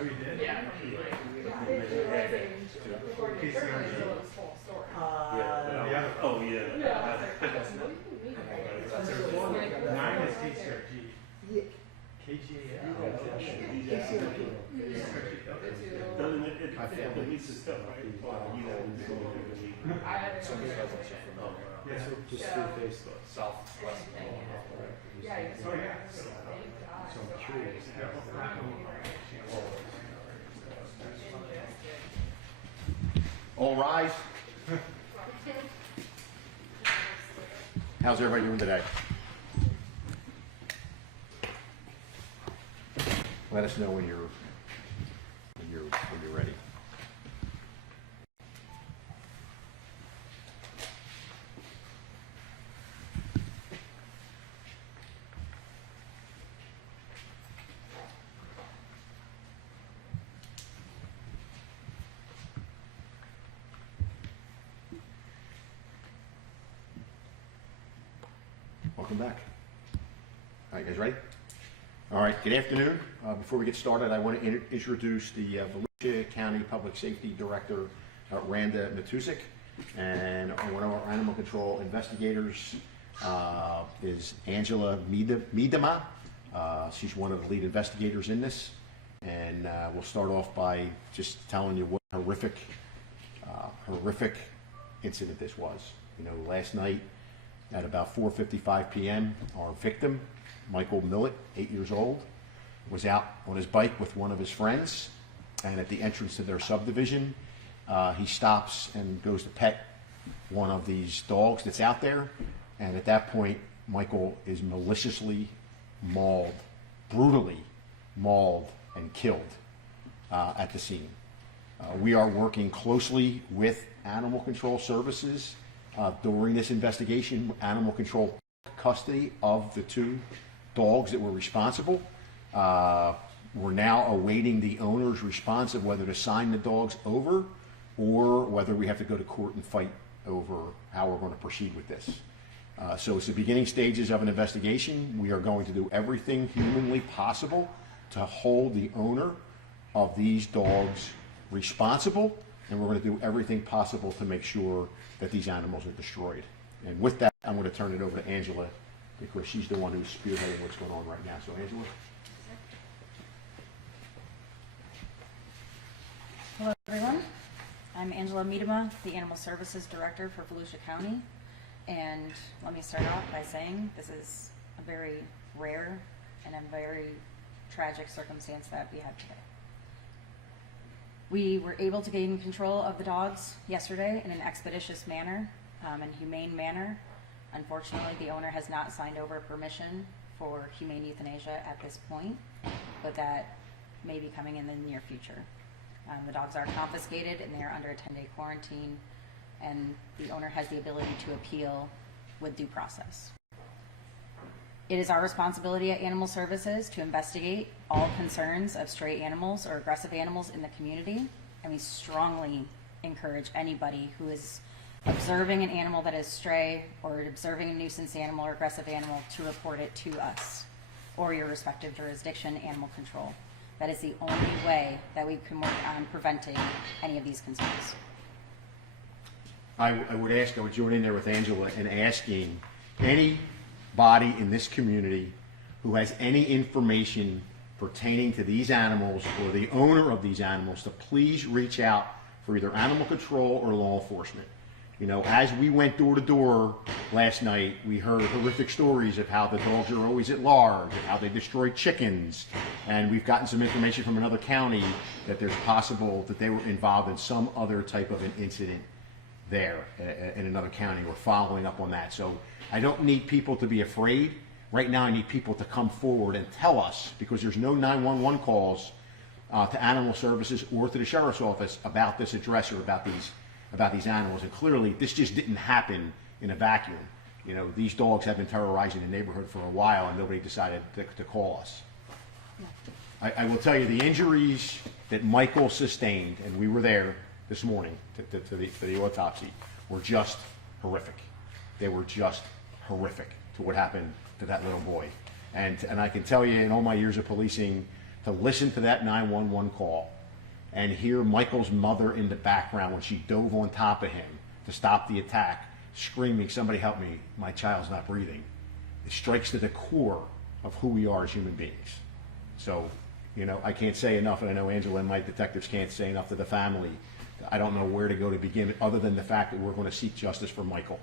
Oh, you did? Yeah. Oh, yeah. Mine is KCRG. Doesn't it releases stuff, right? You know, I haven't Some seen it. doesn't check. Oh, yeah. Just Yeah. through Facebook. Southwest. Yeah, you Oh, yeah. So I'm curious. All rise. How's everybody doing today? Let us know when you're ready. Welcome back. All right, guys, ready? All right, good afternoon. Before we get started, I want to introduce the Volusia County Public Safety Director, Randa Matusik, and one of our animal control investigators is Angela Miedema. She's one of the lead investigators in this, and we'll start off by just telling you what horrific incident this was. You know, last night at about 4:55 p.m., our victim, Michael Millett, 8 years old, was out on his bike with one of his friends, and at the entrance to their subdivision, he stops and goes to pet one of these dogs that's out there, and at that point, Michael is maliciously mauled, brutally mauled and killed at the scene. We are working closely with Animal Control Services during this investigation. Animal Control custody of the two dogs that were responsible. We're now awaiting the owner's response of whether to sign the dogs over or whether we have to go to court and fight over how we're going to proceed with this. So it's the beginning stages of an investigation. We are going to do everything humanly possible to hold the owner of these dogs responsible, and we're going to do everything possible to make sure that these animals are destroyed. And with that, I'm going to turn it over to Angela, because she's the one who's spearheading what's going on right now. So, Angela. Hello, everyone. I'm Angela Miedema, the Animal Services Director for Volusia County. And let me start off by saying this is a very rare and a very tragic circumstance that we have today. We were able to gain control of the dogs yesterday in an expeditious manner and humane manner. Unfortunately, the owner has not signed over permission for humane euthanasia at this point, but that may be coming in the near future. The dogs are confiscated and they are under a 10-day quarantine, and the owner has the ability to appeal with due process. It is our responsibility at Animal Services to investigate all concerns of stray animals or aggressive animals in the community, and we strongly encourage anybody who is observing an animal that is stray or observing a nuisance animal or aggressive animal to report it to us or your respective jurisdiction, animal control. That is the only way that we can work on preventing any of these concerns. I would join in there with Angela in asking anybody in this community who has any information pertaining to these animals or the owner of these animals to please reach out for either animal control or law enforcement. You know, as we went door to door last night, we heard horrific stories of how the dogs are always at large, and how they destroy chickens, and we've gotten some information from another county that there's possible that they were involved in some other type of an incident there in another county. We're following up on that. So I don't need people to be afraid. Right now I need people to come forward and tell us, because there's no 911 calls to Animal Services or to the Sheriff's Office about this address or about these animals. And clearly this just didn't happen in a vacuum. You know, these dogs have been terrorizing the neighborhood for a while and nobody decided to call us. I will tell you the injuries that Michael sustained, and we were there this morning to the autopsy, were just horrific. They were just horrific to what happened to that little boy. And I can tell you, in all my years of policing, to listen to that 911 call and hear Michael's mother in the background when she dove on top of him to stop the attack, screaming, "Somebody help me, my child's not breathing." It strikes to the core of who we are as human beings. So, you know, I can't say enough, and I know Angela and my detectives can't say enough to the family. I don't know where to go to begin, other than the fact that we're going to seek justice for Michael.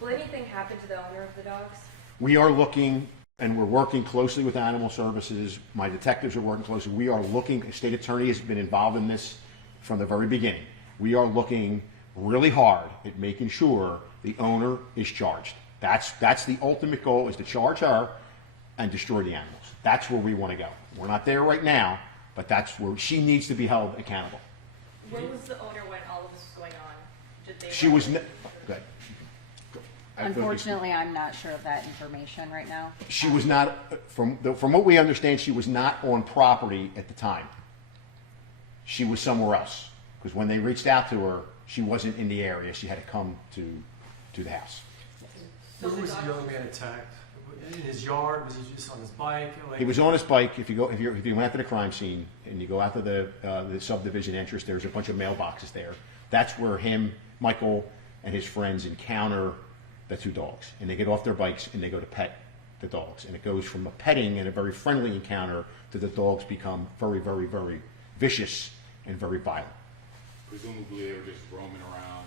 Will anything happen to the owner of the dogs? We are looking, and we're working closely with Animal Services. My detectives are working closely. We are looking, the state attorney has been involved in this from the very beginning. We are looking really hard at making sure the owner is charged. That's the ultimate goal, is to charge her and destroy the animals. That's where we want to go. We're not there right now, but that's where she needs to be held accountable. Where was the owner when all of this was going on? Did they She was, good. Unfortunately, I'm not sure of that information right now. She was not, from what we understand, she was not on property at the time. She was somewhere else, because when they reached out to her, she wasn't in the area. She had to come to the house. Where was the young man attacked? In his yard? Was he just on his bike? He was on his bike. If you went out to the crime scene and you go out to the subdivision entrance, there's a bunch of mailboxes there. That's where Michael, and his friends encounter the two dogs, and they get off their bikes and they go to pet the dogs, and it goes from a petting and a very friendly encounter to the dogs become very, very, very vicious and very violent. Presumably they were just roaming around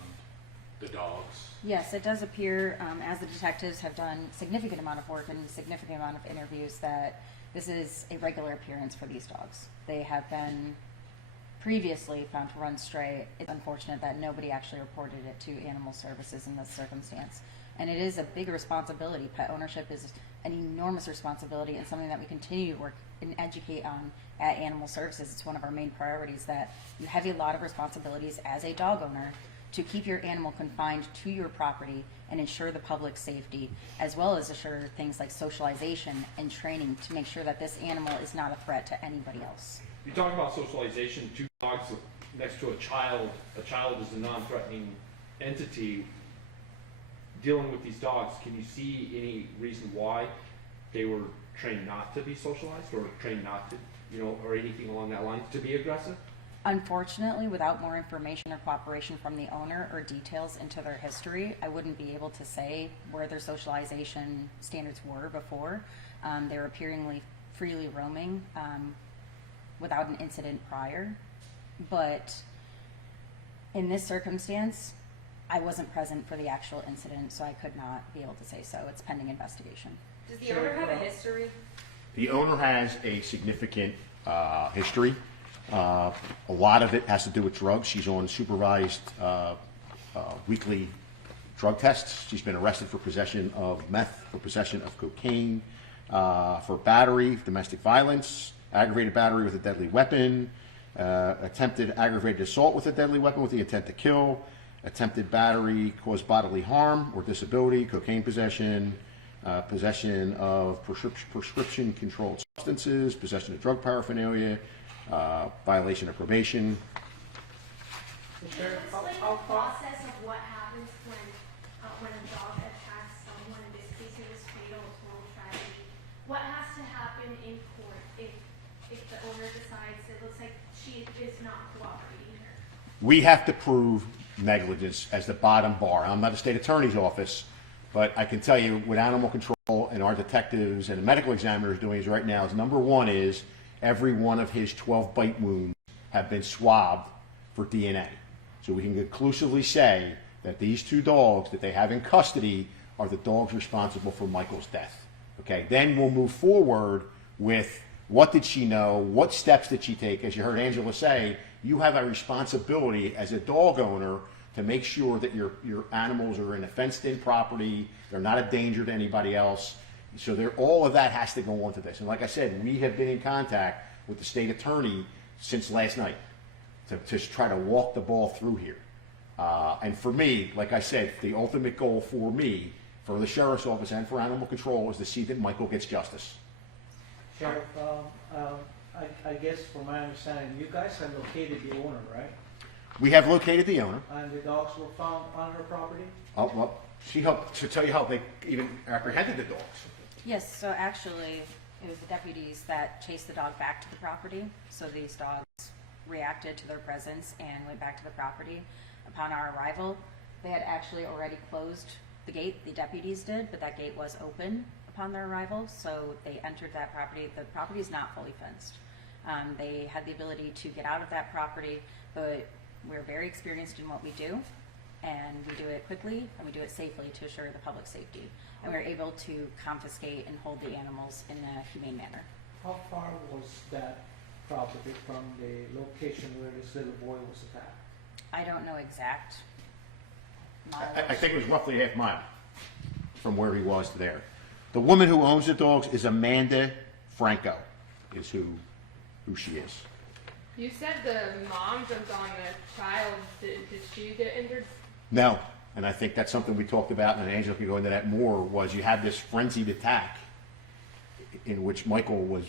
the dogs. Yes, it does appear, as the detectives have done significant amount of work and significant amount of interviews, that this is a regular appearance for these dogs. They have been previously found to run stray. It's unfortunate that nobody actually reported it to Animal Services in this circumstance. And it is a big responsibility. Pet ownership is an enormous responsibility and something that we continue to work and educate on at Animal Services. It's one of our main priorities, that you have a lot of responsibilities as a dog owner to keep your animal confined to your property and ensure the public safety, as well as assure things like socialization and training to make sure that this animal is not a threat to anybody else. You talk about socialization, two dogs next to a child. A child is a non-threatening entity. Dealing with these dogs, can you see any reason why they were trained not to be socialized, or trained not to, or anything along that line, to be aggressive? Unfortunately, without more information or cooperation from the owner or details into their history, I wouldn't be able to say where their socialization standards were before. They were appearingly freely roaming without an incident prior. But in this circumstance, I wasn't present for the actual incident, so I could not be able to say so. It's pending investigation. Does the owner have a history? The owner has a significant history. A lot of it has to do with drugs. She's on supervised weekly drug tests. She's been arrested for possession of meth, for possession of cocaine, for battery, domestic violence, aggravated battery with a deadly weapon, attempted aggravated assault with a deadly weapon with the intent to kill, attempted battery, cause bodily harm or disability, cocaine possession, possession of prescription-controlled substances, possession of drug paraphernalia, violation of probation. Can you explain the process of what happens when a dog attacks someone? In this case, it was fatal, total tragedy. What has to happen in court if the owner decides it looks like she is not cooperating here? We have to prove negligence as the bottom bar. I'm not a state attorney's office, but I can tell you what animal control and our detectives and the medical examiners doing is right now is number one is every one of his 12 bite wounds have been swabbed for DNA. So we can conclusively say that these two dogs that they have in custody are the dogs responsible for Michael's death. Okay, then we'll move forward with what did she know, what steps did she take. As you heard Angela say, you have a responsibility as a dog owner to make sure that your animals are in a fenced-in property, they're not a danger to anybody else. So all of that has to go on to this. And like I said, we have been in contact with the state attorney since last night to try to walk the ball through here. And for me, like I said, the ultimate goal for me, for the sheriff's office and for animal control, is to see that Michael gets justice. Sheriff, I guess from my understanding, you guys have located the owner, right? We have located the owner. And the dogs were found on her property? Oh, well, she helped to tell you how they even apprehended the dogs. Yes, so actually, It was the deputies that chased the dog back to the property. So these dogs reacted to their presence and went back to the property. Upon our arrival, they had actually already closed the gate. The deputies did, but that gate was open upon their arrival. So they entered that property. The property is not fully fenced. They had the ability to get out of that property, but we're very experienced in what we do, and we do it quickly and we do it safely to assure the public safety. And we're able to confiscate and hold the animals in a humane manner. How far was that property from the location where this little boy was attacked? I don't know exact mileage. I think it was roughly a half mile from where he was to there. The woman who owns the dogs is Amanda Franco, is who she is. You said the mom jumped on the child. Did she get injured? No, and I think that's something we talked about, and Angela could go into that more, was you had this frenzied attack in which Michael was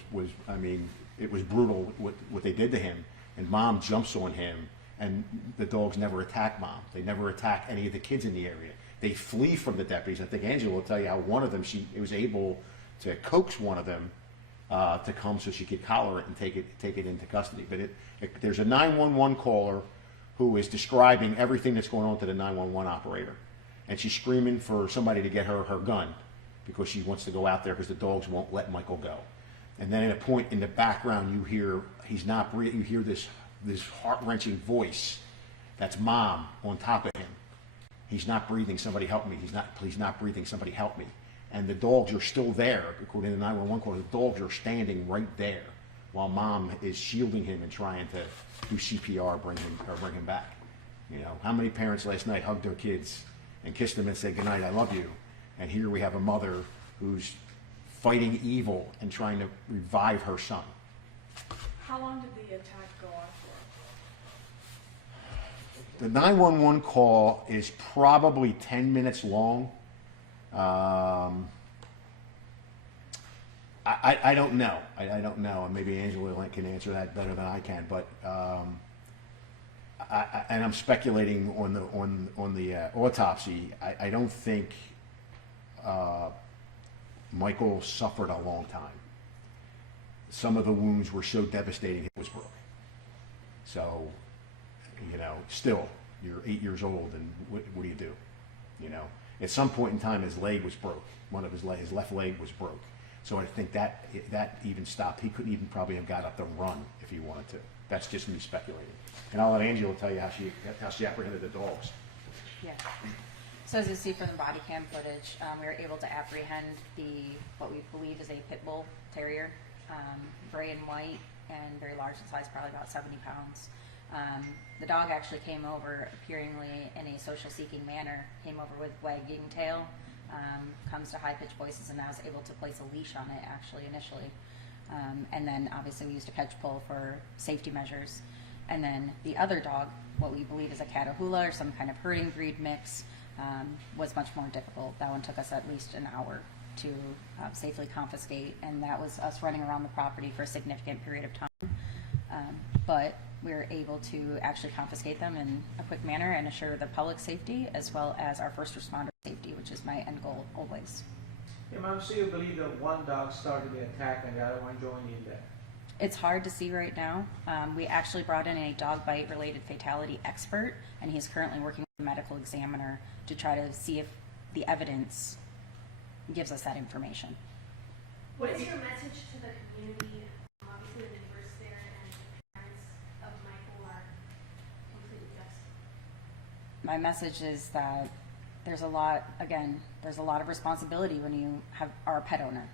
I mean, it was brutal what they did to him, and Mom jumps on him, and the dogs never attack Mom. They never attack any of the kids in the area. They flee from the deputies. I think Angela will tell you how one of them, she was able to coax one of them to come so she could collar it and take it into custody. But there's a 911 caller who is describing everything that's going on to the 911 operator, and she's screaming for somebody to get her gun because she wants to go out there because the dogs won't let Michael go. And then at a point in the background, you hear he's not breathing. You hear this heart-wrenching voice. That's Mom on top of him. He's not breathing. Somebody help me. He's not breathing. Somebody help me. And the dogs are still there, according to the 911 call. The dogs are standing right there while Mom is shielding him and trying to do CPR, bring him back. You know, how many parents last night hugged their kids and kissed them and said, "Good night, I love you." And here we have a mother who's fighting evil and trying to revive her son. How long did the attack go on for? The 911 call is probably 10 minutes long. I don't know. I don't know. And maybe Angela can answer that better than I can. But and I'm speculating on the autopsy. I don't think Michael suffered a long time. Some of the wounds were so devastating it was broke. So, you know, still, you're 8 years old, and what do you do? You know, at some point in time, his leg was broke. His left leg was broke. So I think that even stopped. He couldn't even probably have got up to run if he wanted to. That's just me speculating. And I'll let Angela tell you how she apprehended the dogs. Yeah. So as you see from the body cam footage, we were able to apprehend what we believe is a pit bull terrier, gray and white, and very large in size, probably about 70 pounds. The dog actually came over appearingly in a social seeking manner, came over with wagging tail, comes to high-pitched voices, and I was able to place a leash on it actually initially. And then obviously we used a catch pull for safety measures. And then the other dog, what we believe is a Catahoula or some kind of herding breed mix, was much more difficult. That one took us at least an hour to safely confiscate, and that was us running around the property for a significant period of time. But we were able to actually confiscate them in a quick manner and assure the public safety as well as our first responder safety, which is my end goal always. Yeah, ma'am, so you believe that one dog started the attack and the other one joined in there? It's hard to see right now. We actually brought in a dog bite related fatality expert, and he's currently working with a medical examiner to try to see if the evidence gives us that information. What is your message to the community? Obviously, the neighbors there and the parents of Michael are completely devastated. My message is that there's a lot of responsibility when you are a pet owner.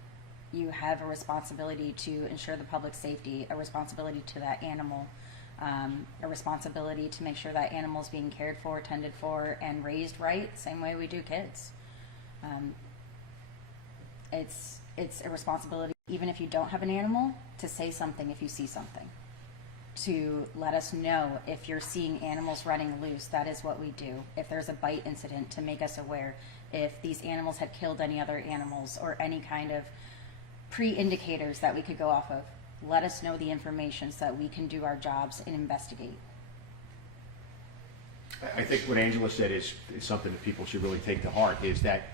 You have a responsibility to ensure the public safety, a responsibility to that animal, a responsibility to make sure that animal is being cared for, tended for, and raised right, same way we do kids. It's a responsibility, even if you don't have an animal, to say something if you see something. To let us know if you're seeing animals running loose. That is what we do. If there's a bite incident, to make us aware. If these animals had killed any other animals or any kind of pre-indicators that we could go off of, let us know the information so that we can do our jobs and investigate. I think what Angela said is something that people should really take to heart, is that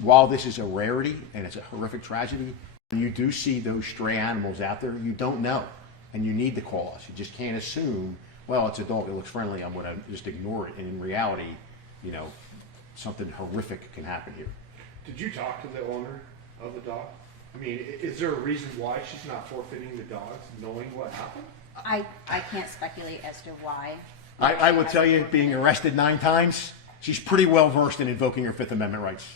while this is a rarity and it's a horrific tragedy, when you do see those stray animals out there, you don't know, and you need to call us. You just can't assume, well, it's a dog, it looks friendly, I'm gonna just ignore it, and in reality, you know, something horrific can happen here. Did you talk to the owner of the dog? I mean, is there a reason why she's not forfeiting the dogs, knowing what happened? I can't speculate as to why. I would tell you, being arrested 9 times, she's pretty well versed in invoking her Fifth Amendment rights.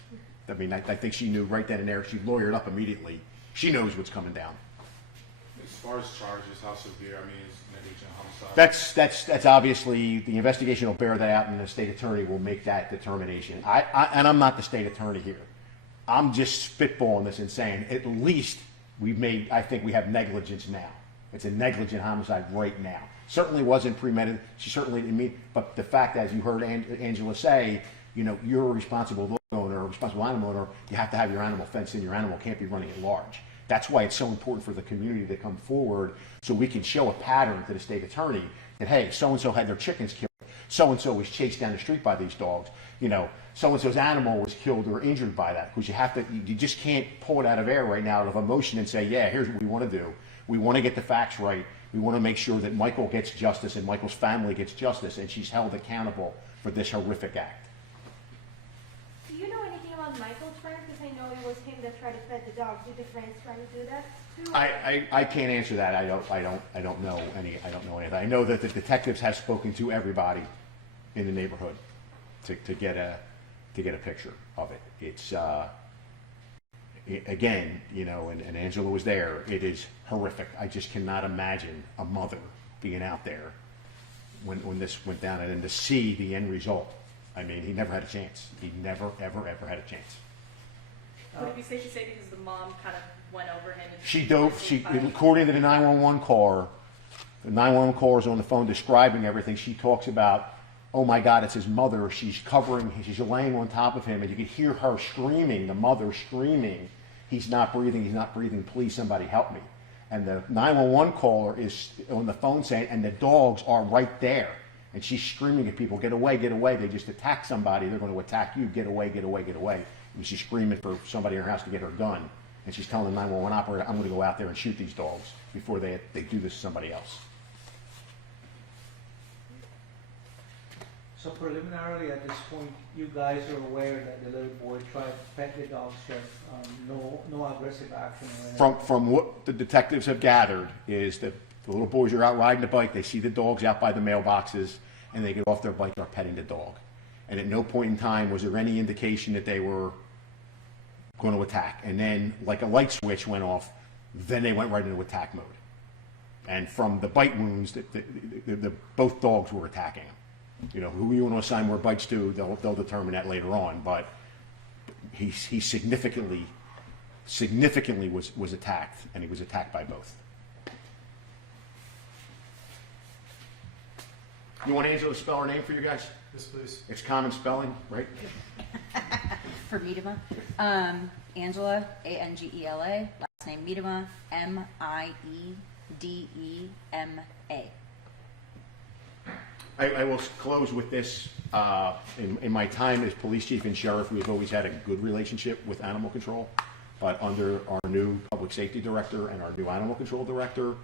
I mean, I think she knew right then and there. She lawyered up immediately. She knows what's coming down. As far as charges, how severe? I mean, is negligent homicide? That's obviously, the investigation will bear that out, and the state attorney will make that determination. And I'm not the state attorney here. I'm just spitballing this and saying, at least I think we have negligence now. It's a negligent homicide right now. Certainly wasn't premeditated. She certainly didn't mean, but the fact, as you heard Angela say, you know, you're a responsible dog owner, a responsible animal owner, you have to have your animal fenced in. Your animal can't be running at large. That's why it's so important for the community to come forward so we can show a pattern to the state attorney that, hey, so-and-so had their chickens killed. So-and-so was chased down the street by these dogs. You know, so-and-so's animal was killed or injured by that. Because you just can't pull it out of air right now out of emotion and say, yeah, here's what we want to do. We want to get the facts right. We want to make sure that Michael gets justice and Michael's family gets justice and she's held accountable for this horrific act. Do you know anything about Michael's friend? Because I know it was him that tried to fed the dog. Did the friends try to do that too? I can't answer that. I don't know anything. I know that the detectives have spoken to everybody in the neighborhood to get a picture of it. It's again, you know, and Angela was there. It is horrific. I just cannot imagine a mother being out there when this went down, and then to see the end result. I mean, he never had a chance. He never, ever, ever had a chance. Would it be safe to say because the mom kind of went over him? And She dove, according to the 911 caller, the 911 caller is on the phone describing everything. She talks about, oh my God, it's his mother. She's she's laying on top of him, and you could hear her screaming, the mother screaming, he's not breathing, please somebody help me. And the 911 caller is on the phone saying, and the dogs are right there. And she's screaming at people, get away, get away. They just attacked somebody. They're going to attack you. Get away, get away, get away. And she's screaming for somebody in her house to get her gun. And she's telling the 911 operator, I'm going to go out there and shoot these dogs before they do this to somebody else. So preliminarily, at this point, you guys are aware that the little boy tried to pet the dog, Chef. No aggressive action or anything. From what the detectives have gathered is that the little boys are out riding the bike, they see the dogs out by the mailboxes, and they get off their bike and are petting the dog. And at no point in time was there any indication that they were going to attack. And then, like a light switch went off, then they went right into attack mode. And from the bite wounds, both dogs were attacking him. You know, who you want to assign more bites to, they'll determine that later on. But he significantly was attacked, and he was attacked by both. You want Angela to spell her name for you guys? Yes, please. It's common spelling, right? For Miedema, Angela, Angela, last name Miedema, Miedema. I will close with this. In my time as police chief and sheriff, we've always had a good relationship with animal control. But under our new public safety director and our new animal control director,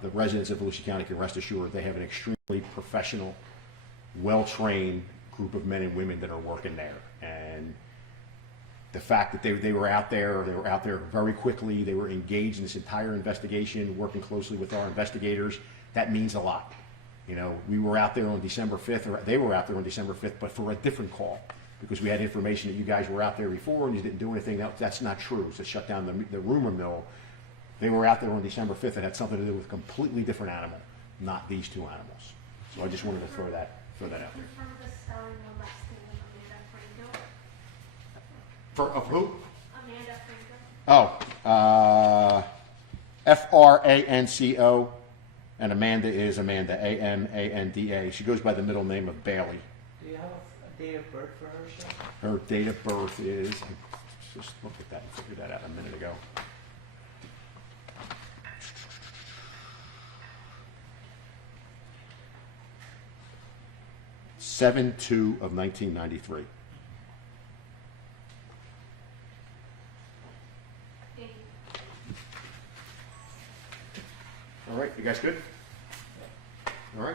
the residents of Volusia County can rest assured they have an extremely professional, well-trained group of men and women that are working there. And the fact that they were out there very quickly, they were engaged in this entire investigation, working closely with our investigators, that means a lot. You know, we were out there on December 5th, or they were out there on December 5th, but for a different call, because we had information that you guys were out there before and you didn't do anything. That's not true. So shut down the rumor mill. They were out there on December 5th. It had something to do with a completely different animal, not these two animals. So I just wanted to throw that out there. Confirm the spelling and last name of Amanda Franco. Of who? Amanda Franco. Oh, Franco, and Amanda is Amanda, Amanda. She goes by the middle name of Bailey. Do you have a date of birth for her, Chef? Her date of birth is, I just looked at that and figured that out a minute ago. Seven 2 of 1993. Thank you. All right, you guys good? All right.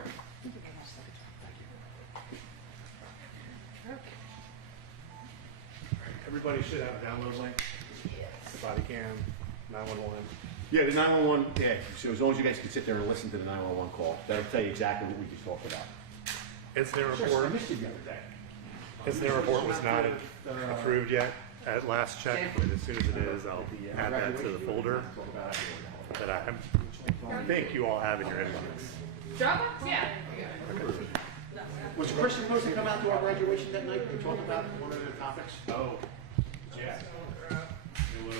Everybody should have a download link. The body cam, 911. Yeah, the 911, yeah, so as long as you guys can sit there and listen to the 911 call, that'll tell you exactly what we just talked about. Incident I report. missed it the other day. Incident report was not approved yet at last check, but as soon as it is, I'll add that to the folder that I think you all have in your inbox. Dropbox? Yeah. Was Chris supposed to come out to our graduation that night and talk about one of the topics? Oh, yeah. It was